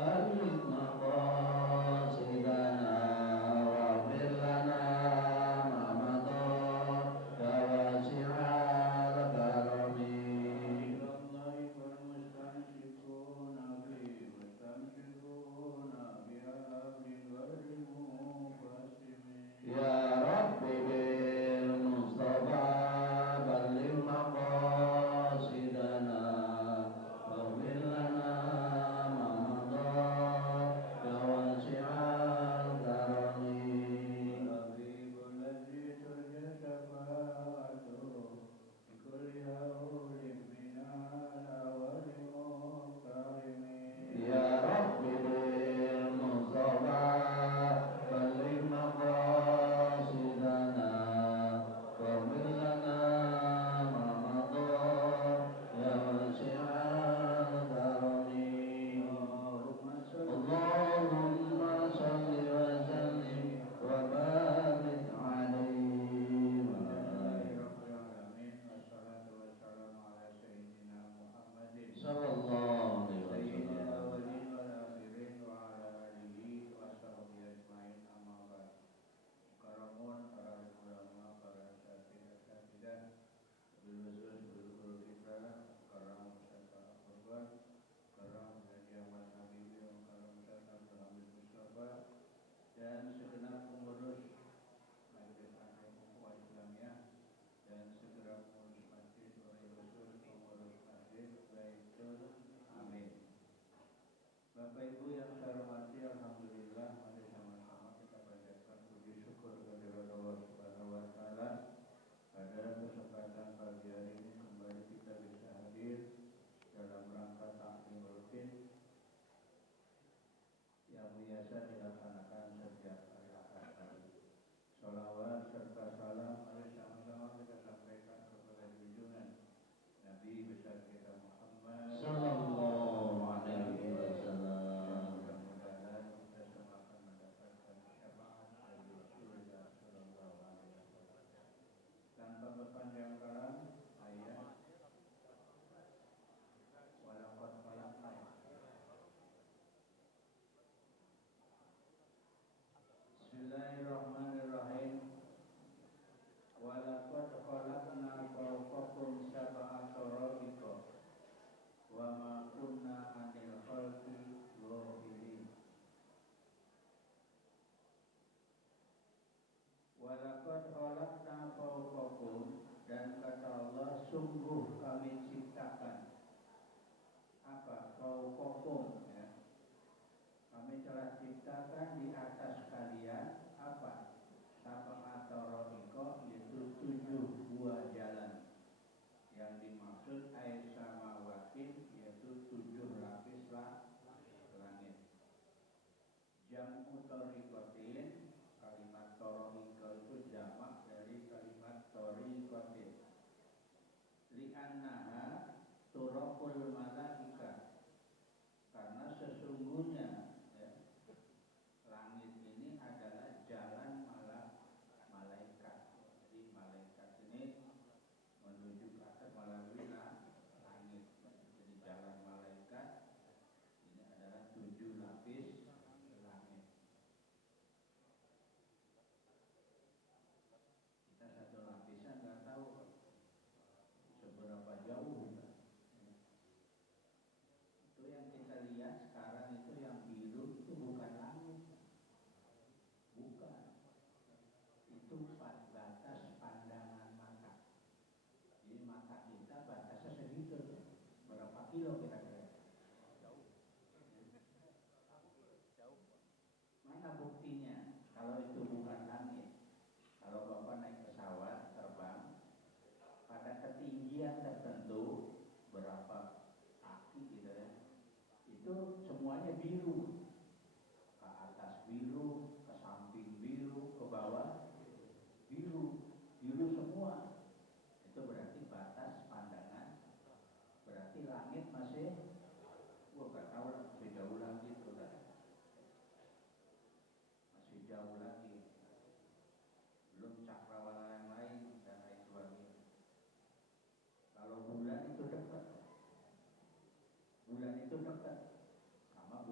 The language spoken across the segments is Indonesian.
بلغ مقاصدنا واغفر لنا ما مضى يا واسع الكرم يا رب بالمصطفى بلغ مقاصدنا واغفر لنا ما مضى يا واسع الكرم الحبيب الذي ترجى شفاعته بكل هول من الأول مقترم يا رب بالمصطفى بلغ مقاصدنا واغفر لنا ما مضى يا واسع الكرم اللهم صل وسلم وبارك عليه صلى الله عليه وسلم Karamun, para ulama, para asatidzah, Bilwazul, Bilwazul kita, Karam Ustaz Al-Qurban, Karam Haji Ahmad Habibie, Karam Ustaz Abdul Hamid Mustafa, dan segenap pengurus Majelis Taklim Ukhuwah Islamiyah dan segenap pengurus masjid, wali usul pengurus masjid, Baitul Amin. Bapak Ibu yang saya hormati, alhamdulillah, mari sama-sama kita panjatkan puji syukur kehadirat Allah Subhanahu wa taala. Pada kesempatan pagi hari ini kembali kita bisa hadir dalam rangka taklim rutin yang biasa dilaksanakan setiap hari Ahad. Sholawat serta salam mari sama-sama kita sampaikan kepada junjungan Nabi besar kita Muhammad sallallahu alaihi wasallam. Mudah-mudahan kita semua akan mendapatkan syafaat dari Rasulullah sallallahu alaihi wasallam. Tanpa berpanjang kalam, ayat walaqad khalaqna. Bismillahirrahmanirrahim. Walaqad khalaqna fawqakum sab'a tara'iqa wa ma kunna 'anil khalqi ghafilin. Walaqad khalaqna fawqakum, dan kata Allah, sungguh kami ciptakan apa? Fawqakum, ya. Kami telah ciptakan di atas kalian apa? Sab'a tara'iqa, yaitu 7 buah jalan. Yang dimaksud air samawatin, yaitu 7 lapis langit. Jam'u tariqatin, kalimat tariqa itu jamak dari kalimat tariqatin. Li'annaha turaqul malaika, karena sesungguhnya langit ini adalah jalan malaikat. Jadi malaikat ini menuju ke atas melalui langit. Jadi jalan malaikat ini adalah 7 lapis langit. Kita satu lapisan nggak tahu seberapa jauh. Itu yang kita lihat sekarang itu yang biru itu bukan langit. Bukan. Itu batas pandangan mata. Jadi mata kita batasnya segitu. Berapa kilo kira-kira? Jauh. Mana buktinya kalau itu bukan langit? Kalau Bapak naik pesawat terbang pada ketinggian tertentu berapa kaki gitu ya, itu semuanya biru. Ke atas biru, ke samping biru, ke bawah biru semua. Itu berarti batas pandangan. Berarti langit masih, gak tahu lah, masih jauh lagi itu kan. Masih jauh lagi. Belum cakrawala yang lain dan lain sebagainya. Kalau bulan itu dekat sama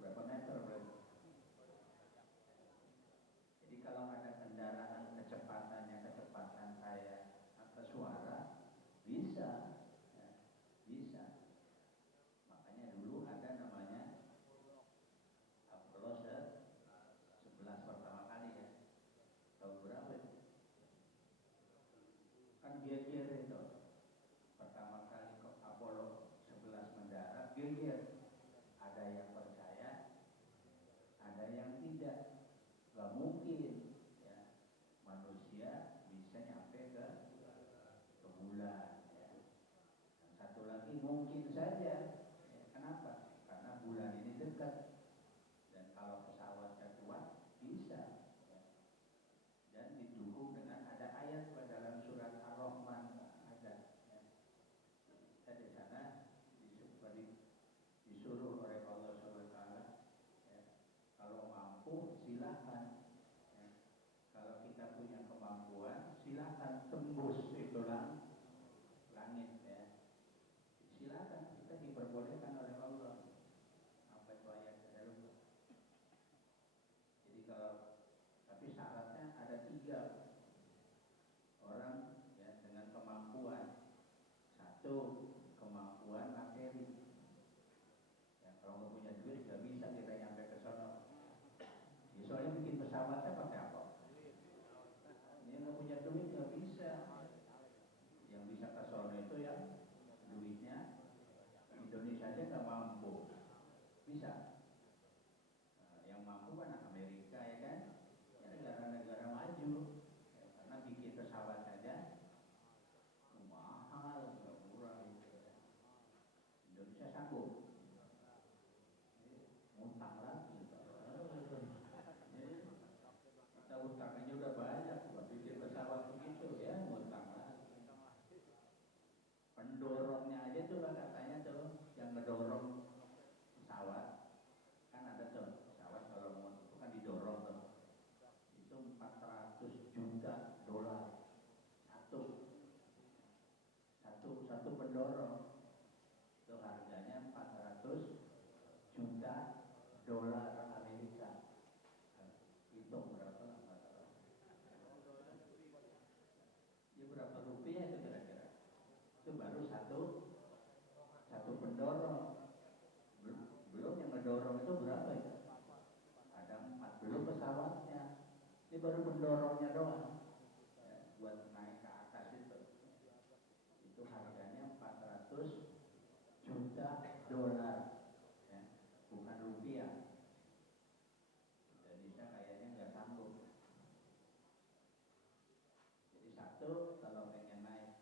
berapa meter berarti. Jadi kalau ada kendaraan kecepatannya kecepatan kayak suara, bisa, ya, bisa. Makanya dulu ada namanya Apollo 11 pertama kali ya. Tahun berapa itu? Kan gear itu. Pertama kali ke Apollo 11 mendarat, gear. Ada yang percaya, ada yang tidak. Gak mungkin ya, manusia bisa nyampe ke bulan ya. Dan satu lagi mungkin saja ya. Kenapa? Karena bulan ini dekat, dan kalau pesawatnya kuat bisa ya. Dan didukung dengan ada ayat dalam surat Ar-Rahman, ada ya. Kita di sana disuruh oleh Allah SWT ya, kalau mampu silahkan ya. Kalau kita punya kemampuan silahkan tembus itulah langit ya. Silahkan, kita diperbolehkan oleh Allah. Apa itu ayat saya lupa. Jadi kalau, tapi syaratnya ada 3 orang ya dengan kemampuan. 1, kemampuan materi. Ya, kalau nggak punya duit nggak bisa kita nyampe ke sana. Ya, soalnya bikin pesawatnya pakai apa? Dia nggak punya duit nggak bisa. Yang bisa ke sana itu yang duitnya Indonesia aja nggak mampu. Bisa. Nah, yang mampu kan Amerika ya kan? Ya negara-negara maju. Ya, karena bikin pesawat saja mahal, nggak murah gitu. Indonesia sanggup. Utang lagi. Kita utang aja udah banyak, buat bikin pesawat begitu ya, utang lagi. Pendorongnya aja tuh katanya tuh yang ngedorong pesawat kan ada tuh pesawat kalau mau itu kan didorong tuh itu 400 juta dolar satu pendorong itu harganya 400 juta dolar Amerika. Hitung berapa lah, ya berapa rupiah itu kira-kira. Itu baru satu pendorong. Belum yang ngedorong itu berapa ya? Ada 4, belum pesawatnya. Ini baru pendorongnya doang ya, buat naik ke atas itu. Itu harganya 400 juta dolar ya, bukan rupiah. Indonesia kayaknya nggak sanggup. Jadi 1, kalau pengen naik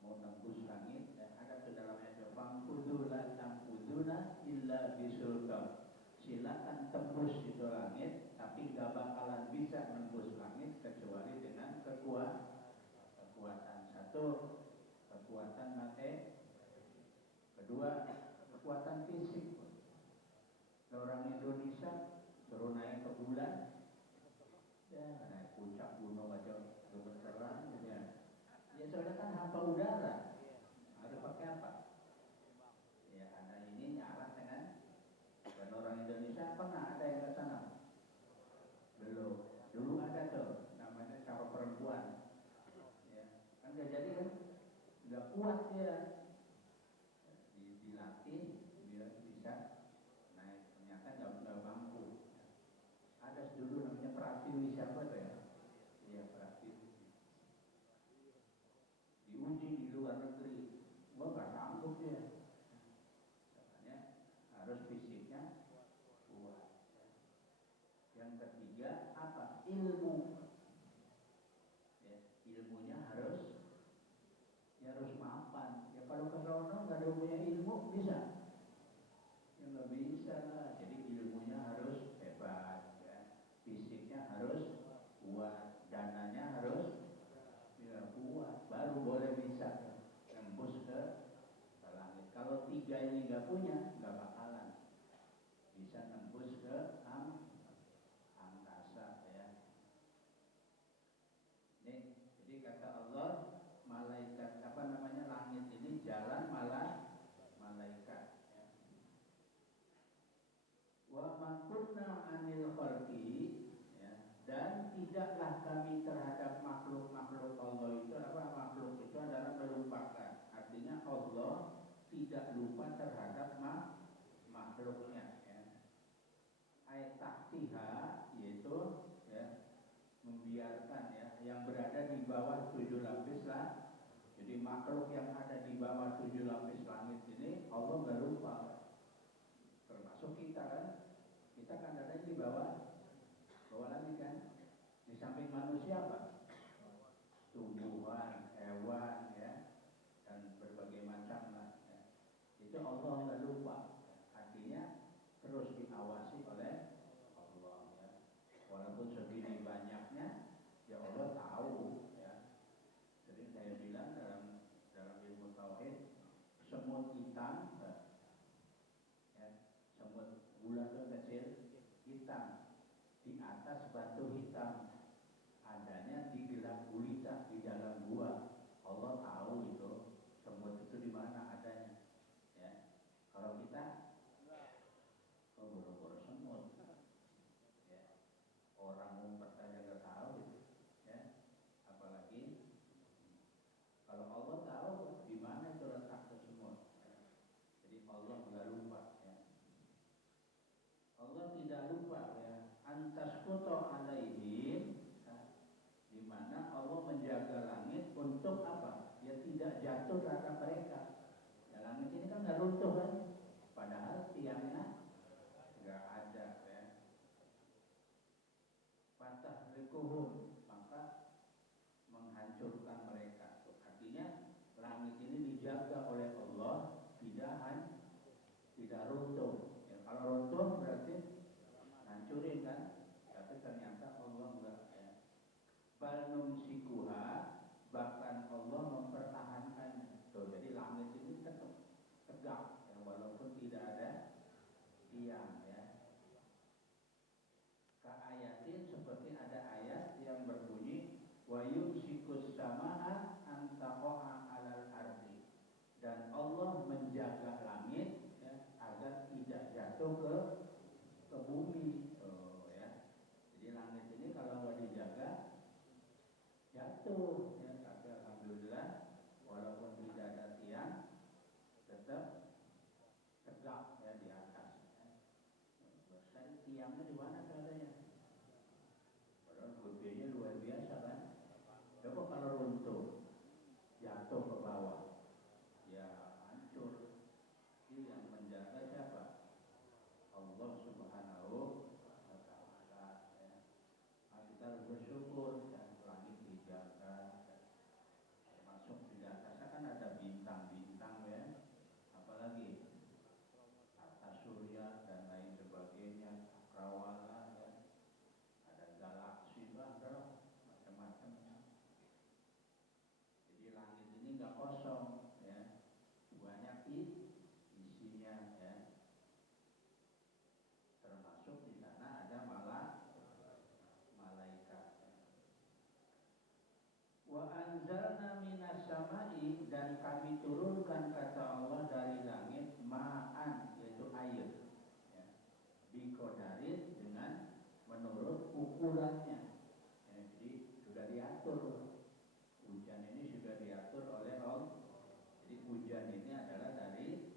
mau nembus langit, dan ada ke dalamnya Jepang kudulah tampuduna illa bisultam. Silakan tembus itu langit, tapi nggak bakalan bisa nembus langit kecuali dengan kekuatan. 1, kekuatan materi. 2, kekuatan fisik. Orang Indonesia suruh naik ke bulan, ya naik puncak gunung aja gemeteran ya. Ya soalnya kan hampa udara, harus pakai apa? Ya ada ini alat kan. Dan orang Indonesia pernah ada yang ke sana? Belum. Dulu ada tuh, namanya cara perempuan. Ya, kan gak jadi kan? Nggak kuat dia. Dilatih biar bisa naik. Ternyata nggak mampu. Ada dulu namanya Pratiwi siapa tuh ya? Iya Pratiwi. Diuji di luar negeri, gua nggak sanggup dia. Katanya harus fisiknya kuat. Yang ketiga apa? Ilmu. Ya, ilmunya harus mapan. Ya kalau ke sono nggak ada punya ilmu bisa? Ya nggak bisa lah. Jadi ilmunya harus hebat, ya. Fisiknya harus kuat, dananya harus kuat, baru boleh bisa tembus ke langit. Kalau 3 ini nggak punya, nggak bakalan bisa tembus ke angkasa ya. Ini jadi kata Allah, malaikat langit ini jalan malaikat ya. tidak lupa terhadap makhluknya. Ya. Ayat tahtiha yaitu ya, membiarkan ya yang berada di bawah 7 lapis lah. Jadi makhluk yang ada di bawah 7 lapis langit ini Allah nggak lupa. Termasuk kita kan, kita kan ada di bawah langit kan. Di samping manusia apa? Tumbuhan, hewan ya, dan berbagai macam lah. Ya. Itu Allah nggak lupa. Artinya terus diawasi oleh Allah ya. Walaupun segini banyaknya, ya Allah tahu ya. Jadi saya bilang dalam ilmu tauhid, semut hitam ya, semut bulat kecil hitam di atas batu hitam adanya di gelang gulita di dalam gua. Allah tahu itu semut itu di mana adanya ya. Kalau kita boro-boro semut ya, orang ngumpet aja nggak tahu gitu ya, apalagi kalau Allah tahu di mana itu letak semut ya. Jadi Allah nggak lupa ya. Allah tidak lupa ya, antas kuto alaihim ya, di mana Allah menjaga langit untuk apa? Ya tidak jatuh terhadap mereka. Ya, langit ini kan nggak runtuh kan, padahal tiangnya nggak ada ya. Patah likuhum, maka menghancurkan mereka. Artinya langit ini dijaga oleh Allah, tidak runtuh. Ya, kalau runtuh berarti hancurin kan, tapi ternyata Allah enggak ya. Balnum sikuha, bahkan Allah mempertahankannya. Tuh, jadi langit ini tetap tegak ya, walaupun tidak ada tiang ya. Ayatin seperti ada ayat yang berbunyi wa yumsikus samaa an taqa'a 'alal ardi, dan Allah menjaga langit ya, agar tidak jatuh ke bumi. Oh ya. Jadi langit ini kalau nggak dijaga jatuh ya, tapi alhamdulillah walaupun tidak ada tiang tetap tegak ya di atas. Tadi tiangnya di mana adanya? Padahal gedenya luar biasa kan. Coba kalau runtuh, jatuh ke bawah, ya hancur. Ini yang menjaga siapa? Allah Subhanahu wa Ta'ala. Ya. Nah, kita harus bersyukur dan langit dijaga. Termasuk di atasnya kan ada bintang-bintang ya. Apalagi tata surya dan lain sebagainya, cakrawala ya. Ada galaksi ada macam-macam ya. Jadi langit ini nggak kosong ya, banyak isinya ya. Termasuk di sana ada malaikat. Wa anzalna minas samai, dan kami turunkan kata Allah dari langit ma'an, yaitu air ya. Bikodarin, dengan menurut ukurannya ya, jadi sudah diatur. Hujan ini sudah diatur oleh Allah. Jadi hujan ini adalah dari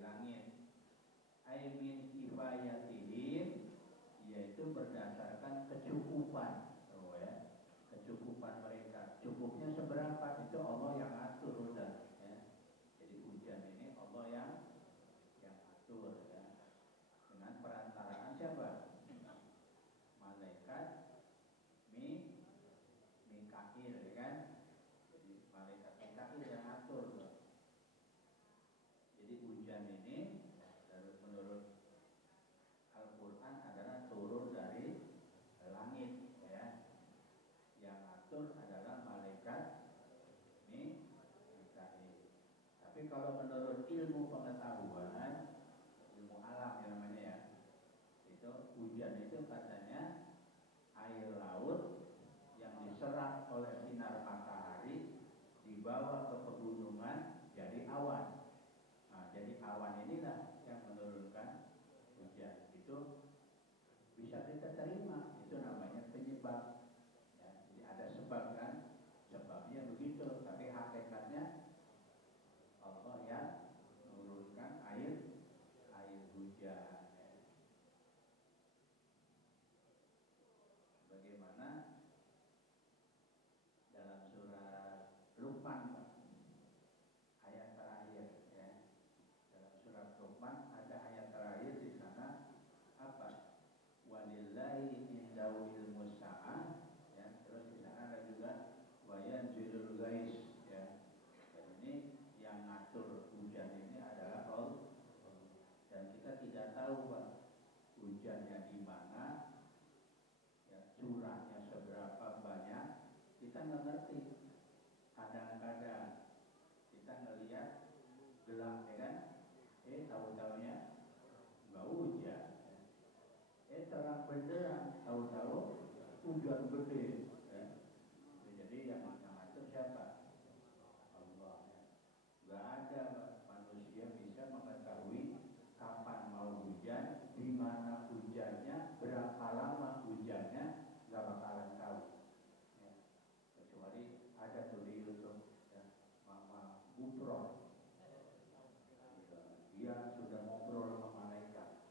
langit. Aimin kifayatihim, yaitu berdasarkan kecukupan. Oh ya, kecukupan mereka. Cukupnya seberapa itu Allah yang atur udah ya. Jadi hujan ini Allah yang atur ya. Dengan perantaraan siapa? Malaikat Mikail ya kan. Jadi malaikat Mikail yang atur tuh. Jadi hujan ini menurut Al-Quran adalah turun dari langit ya. Yang atur adalah malaikat Mikail. Tapi kalau menurut ilmu pengetahuan, ilmu alam yang namanya ya, itu hujan itu katanya air laut yang diserap oleh sinar matahari dibawa ke pegunungan jadi awan. Nah, jadi awan inilah yang menurunkan hujan. Itu bisa kita terima, itu namanya penyebab ya. Jadi ada sebab kan, sebabnya begitu, tapi hakikatnya Allah yang gelap ya kan, tahu-tahunya nggak hujan, terang benderang, tahu-tahu hujan gede, ya. Jadi yang ngatur siapa? Allah. Ya. Nggak ada manusia bisa mengetahui kapan mau hujan, di mana hujannya, berapa lama hujannya, nggak bakalan tahu. Ya. Kecuali ada tuh di YouTube, ya, Mama Gufron. Dia sudah ngobrol sama malaikat.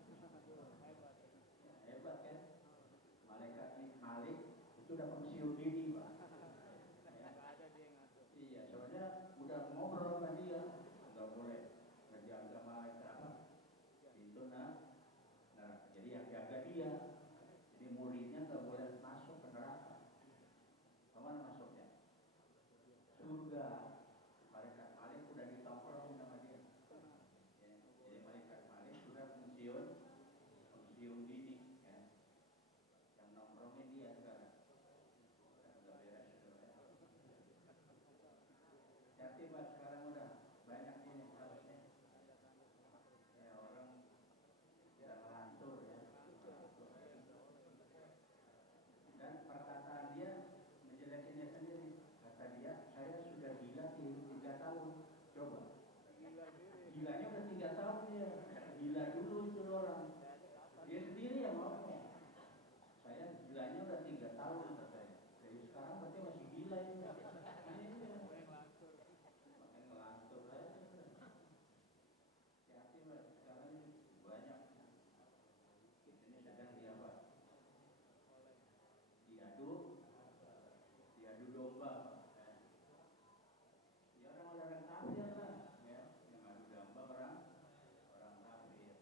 Ya, hebat kan? Malaikat ini Malik itu udah pensiun dini, Pak. Ya. Iya, soalnya udah ngobrol sama dia, nggak boleh ngejaga malaikat. Itu nah, jadi yang jaga dia. Jadi muridnya nggak boleh masuk ke neraka. Kemana masuknya? Surga. Malaikat Malik udah ditongkrong sama dia. Ya. Jadi malaikat Malik sudah pensiun dini. Ya. Yang nongkrongnya dia sekarang. Udah beres sudah. Jadi Pak sekarang udah banyak ini harusnya. Ya orang tidak ngelantur ya. Dan perkataan dia menjelekinya sendiri. Kata dia, saya sudah gila 3 tahun. Coba. Gilanya udah 3 tahun dia. Gila dulu itu orang. Dia sendiri yang ngomong. Saya gilanya udah 3 tahun katanya. Jadi sekarang berarti masih gila itu. Makin ngelantur aja. Hati-hati Mas, sekarang ini banyak. Ini sedang diapa? Diadu domba. Ya orang-orang kafir lah, ya, yang adu domba orang kafir.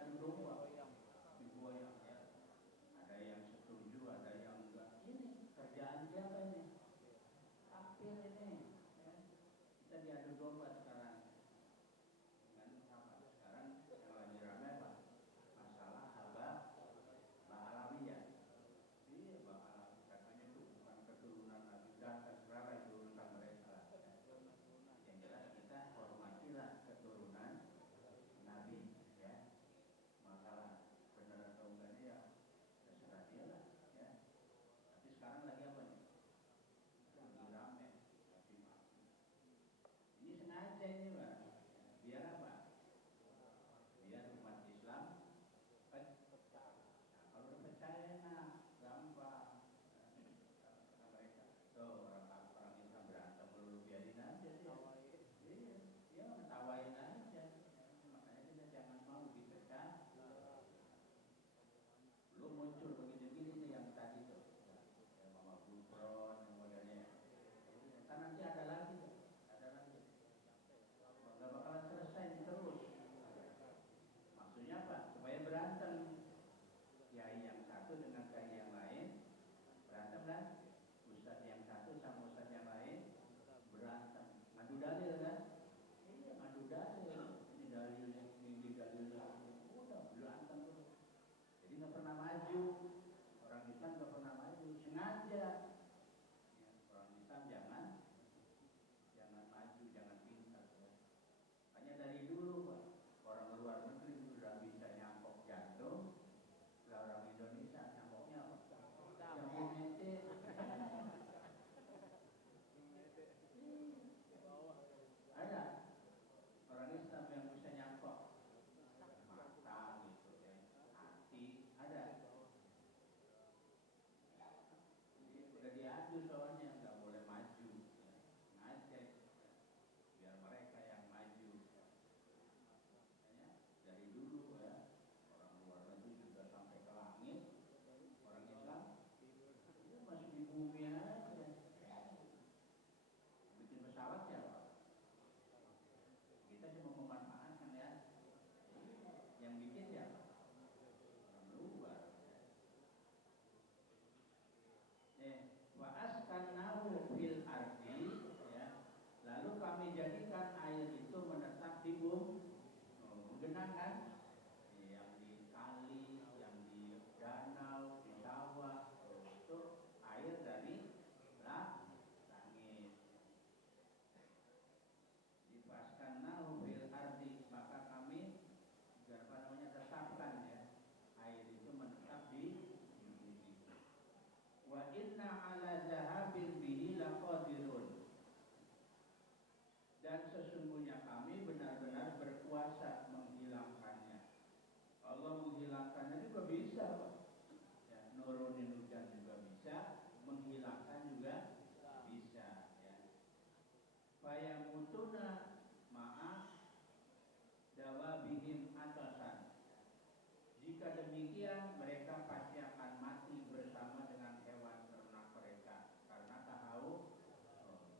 adu domba, digoyang ya. Ada yang setuju, ada yang enggak. Ini kerjaan siapa ini? Akhir ini, ya. Kita diadu domba sekarang. Dengan apa? Sekarang yang lagi ramai apa? Masalah haba alawiyah. Iya, bakal katanya itu bukan keturunan Nabi, dan terserah itu urusan mereka. Yang jelas kita hormatilah keturunan Nabi, ya. Masalah benar atau enggaknya ya terserah dia lah, ya. Tapi sekarang lagi apa nih? Lagi rame, lagi mati. Ini sengaja ini, Pak. Biar apa? Biar umat Islam pecah. Nah, kalau udah percaya enak, gampang. Kata mereka, tuh orang Islam berantem melulu, biarin aja dia. Iya, dia ketawain aja. Makanya kita jangan mau dipecah. Belum muncul begini-begini nih yang tadi tuh, yang Mama Gufron, yang modelnya. Kan nanti ada lagi tuh, ada lagi. Nggak bakalan selesai ini terus. Maksudnya apa? Supaya berantem kiai yang satu dengan kiai yang lain, berantem kan? Ustadz yang satu sama ustadz yang lain berantem, ngadu dalil kan? Iya, ngadu dalil. Ini dalilnya, ini dalilnya, udah berantem terus. Jadi nggak pernah maju. Orang Islam nggak pernah maju, sengaja. Ya, orang Islam jangan maju, jangan pintar. Ya. Hanya dari dulu, Pak, orang luar negeri sudah bisa nyangkok jantung. Lah orang Indonesia nyangkoknya apa? Jantung mete. Ada orang Islam yang bisa nyangkok mata gitu ya, hati ada. Jadi udah diadu soalnya nggak boleh maju, ngajak biar mereka yang maju. Makanya dari dulu ya, orang luar negeri juga sampai ke langit, orang Islam itu masih di bumi aja. Bikin pesawat ya Pak. Kita cuma memanfaatkan ya. Yang bikin ya orang luar. Wa askannahu fil ardi, ya. Lalu kami jadikan air itu menetap di bumi. Genang kan? Yang di kali, yang di danau, di sawah, itu air dari langit. Dipaskannahu fil ardi, maka kami tetapkan ya air itu menetap di bumi. Wa inna ala zahabil bihi laqadirun, dan sesungguhnya kami benar-benar berkuasa menghilangkannya. Allah menghilangkannya juga bisa, Pak. Ya, nurunin hujan juga bisa, menghilangkan juga bisa, ya. Fayamutuna ma'a dawabihim atasan. Jika demikian, mereka pasti akan mati bersama dengan hewan ternak mereka karena tahu.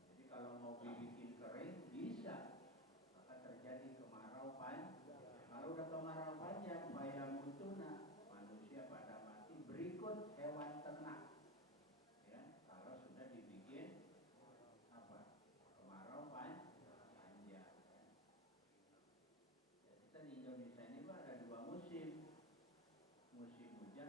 Jadi kalau mau dibikin kering bisa, maka terjadi kemarau panjang. Kalau udah kemarau panjang, fayamutuna, manusia pada mati, berikut hewan ternak. Ya, kalau sudah dibikin apa? Kemarau panjang. Ya, kita di Indonesia ini ada dua musim. Musim hujan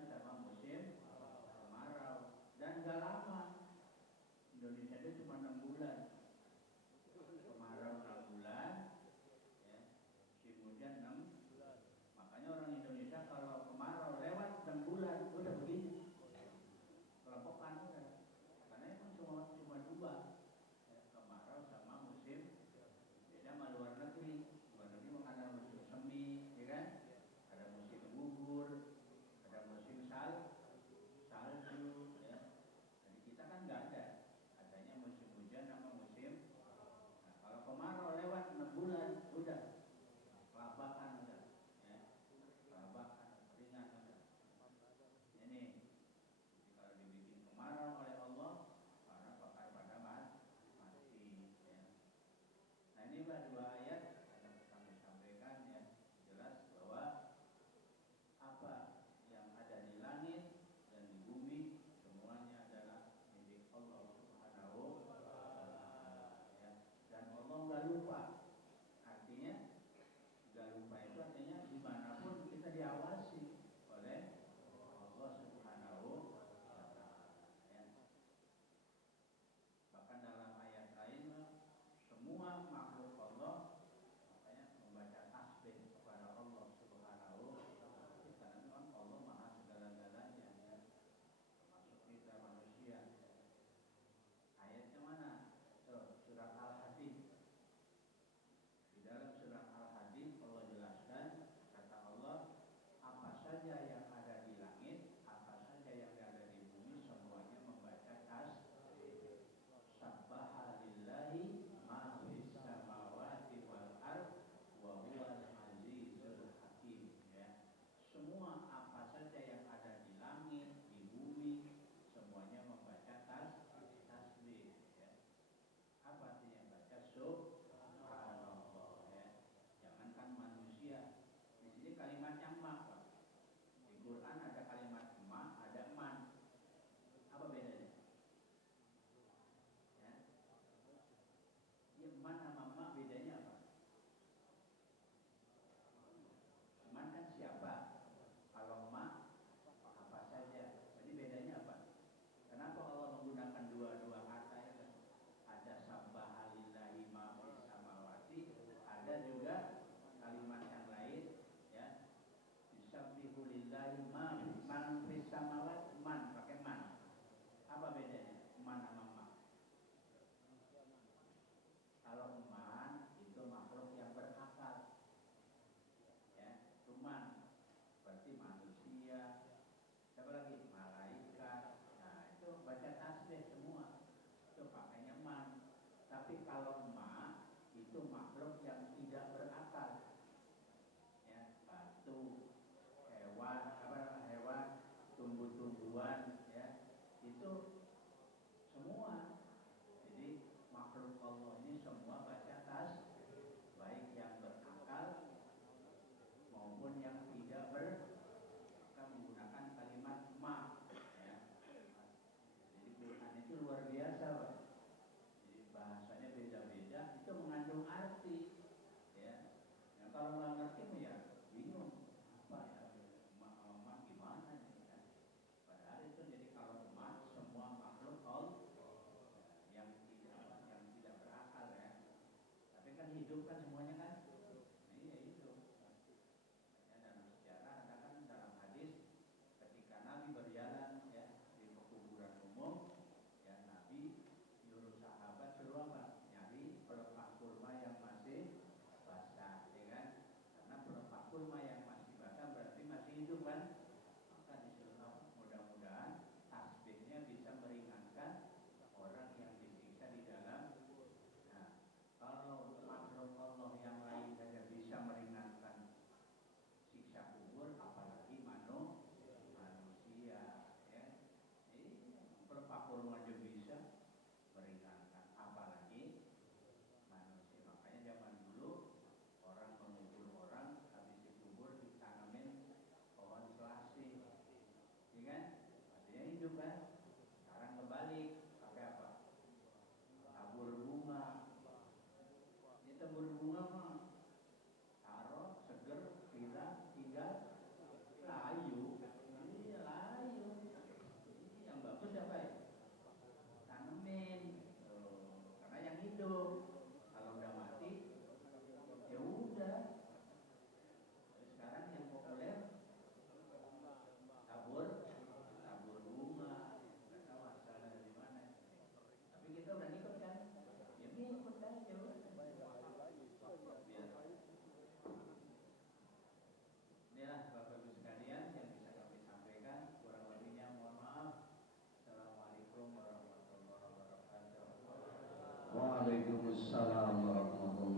Waalaikumsalam warahmatullahi